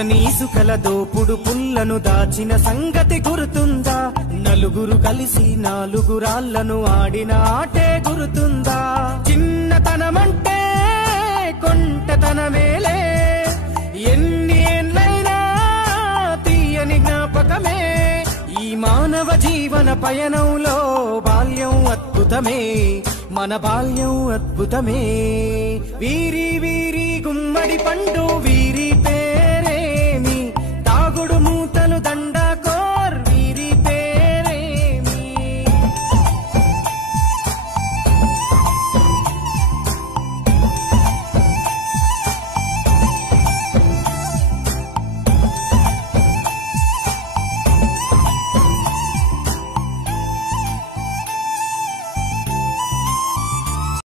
నీసుకల దోపుడు పుల్లను దాచిన సంగతి గుర్తుందా? నలుగురు కలిసి నాలుగురాళ్లను ఆడిన ఆటే గుర్తుందా? చిన్నతనమంటే కొంటతనమేలే, ఎన్ని ఏళ్ళైనా తీయని జ్ఞాపకమే. ఈ మానవ జీవన పయనంలో బాల్యం అద్భుతమే, మన బాల్యం అద్భుతమే. వీరి వీరి గుమ్మడి పండు వీరి